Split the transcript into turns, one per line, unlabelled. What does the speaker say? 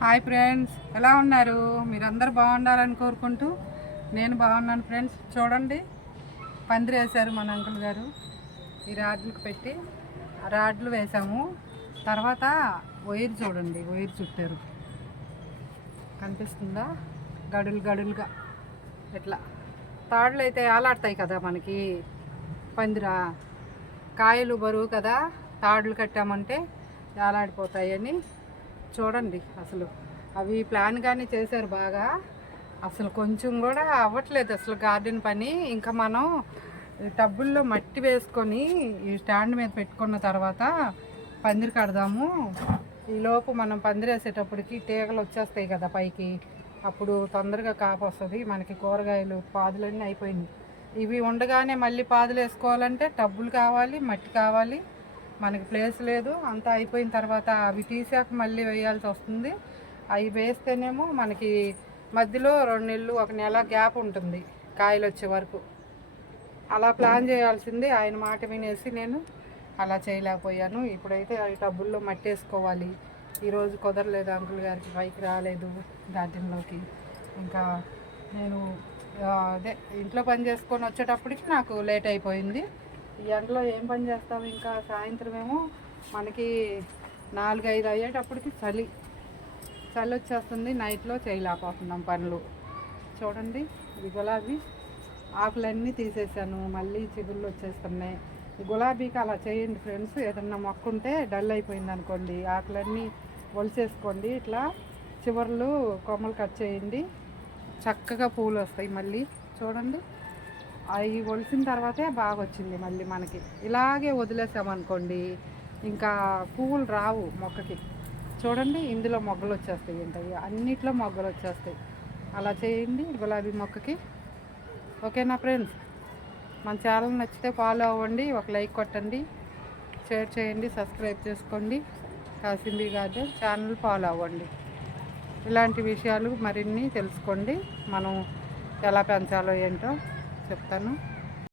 Hi friends ఎలా ఉన్నారు? మీరందరూ బాగుండాలని కోరుకుంటూ నేను బాగున్నాను ఫ్రెండ్స్. చూడండి పందిరి వేశారు మన అంకుల్ గారు. ఈ రాడ్లకు పెట్టి రాడ్లు వేసాము. తర్వాత వైర్ చూడండి వైర్ చుట్టారు. కనిపిస్తుందా? గడులు గడులుగా. ఇట్లా తాడులు అయితే ఆలాడతాయి కదా మనకి? పందిరా. కాయలు బరువు కదా తాడులు కట్టామంటే ఆలాడిపోతాయని చూడండి అసలు. అవి ప్లాన్ కానీ చేశారు బాగా. అసలు కొంచెం కూడా అవ్వట్లేదు అసలు గార్డెన్ పని. ఇంకా మనం టబ్బుల్లో మట్టి వేసుకొని ఈ స్టాండ్ మీద పెట్టుకున్న తర్వాత పందిరి కడదాము. ఈ లోపు మనం పందిరి వేసేటప్పటికి తీగలు వచ్చేస్తాయి కదా పైకి. అప్పుడు తొందరగా కాపు వస్తుంది. మనకి కూరగాయలు పాదులన్నీ అయిపోయినాయి. ఇవి ఉండగానే మళ్ళీ పాదులు వేసుకోవాలంటే టబ్బులు కావాలి మట్టి కావాలి. మనకి ప్లేస్ లేదు. అంతా అయిపోయిన తర్వాత అవి తీసాక మళ్ళీ వేయాల్సి వస్తుంది. అవి వేస్తేనేమో మనకి మధ్యలో రెండు నెలలు ఒక నెల గ్యాప్ ఉంటుంది కాయలు వచ్చే వరకు. అలా ప్లాన్ చేయాల్సింది. ఆయన మాట వినేసి నేను అలా చేయలేకపోయాను. ఇప్పుడైతే అవి టబ్బుల్లో మట్టేసుకోవాలి. ఈరోజు కుదరలేదు అంకుల్ గారికి పైకి రాలేదు గార్డెన్లోకి ఇంకా నేను అదే ఇంట్లో పని చేసుకొని వచ్చేటప్పటికి నాకు లేట్ అయిపోయింది. ఈ ఎండలో ఏం పని చేస్తాం ఇంకా సాయంత్రం ఏమో మనకి నాలుగు ఐదు అయ్యేటప్పటికి చలి. చలి వచ్చేస్తుంది. నైట్లో చేయలేకపోతున్నాం పనులు. చూడండి ఇది గులాబీ ఆకులన్నీ తీసేసాను. మళ్ళీ చిగుళ్ళు వచ్చేస్తున్నాయి. గులాబీకి అలా చేయండి ఫ్రెండ్స్. ఏదన్నా మొక్క ఉంటే డల్ అయిపోయింది అనుకోండి. ఆకులన్నీ ఒలిసేసుకోండి ఇట్లా చివర్లు కొమ్మలు కట్ చేయండి. చక్కగా పూలు వస్తాయి మళ్ళీ. చూడండి. అవి ఒలిసిన తర్వాతే బాగా వచ్చింది మళ్ళీ మనకి. ఇలాగే వదిలేసామనుకోండి ఇంకా పువ్వులు రావు మొక్కకి. చూడండి ఇందులో మొగ్గలు వచ్చేస్తాయి ఇంతవి అన్నిట్లో మొగ్గలు వచ్చేస్తాయి అలా చేయండి గులాబీ మొక్కకి. ఓకేనా ఫ్రెండ్స్? మన ఛానల్ నచ్చితే ఫాలో అవ్వండి ఒక లైక్ కొట్టండి షేర్ చేయండి సబ్స్క్రైబ్ చేసుకోండి. కాసింబీ గార్డెన్ ఛానల్ ఫాలో అవ్వండి. ఇలాంటి విషయాలు మరిన్ని తెలుసుకోండి. మనం ఎలా పెంచాలో ఏంటో. చెప్తాను